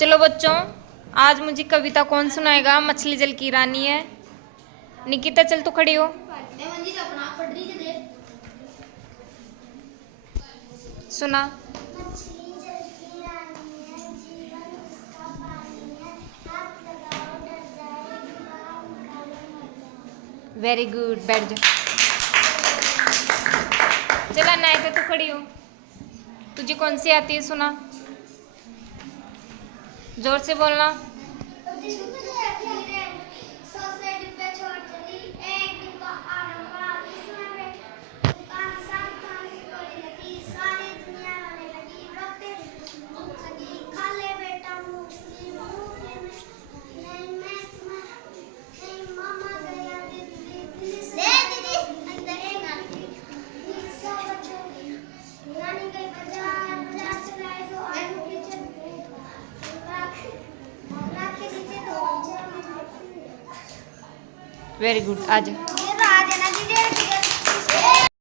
चलो बच्चों, आज मुझे कविता कौन सुनाएगा? मछली जल की रानी है। निकिता चल तू खड़ी हो। सुना। वेरी गुड, बैठ जा। चला नायका तू खड़ी हो। तुझे कौन सी आती है? सुना, जोर से बोलना। वेरी गुड, आ जा।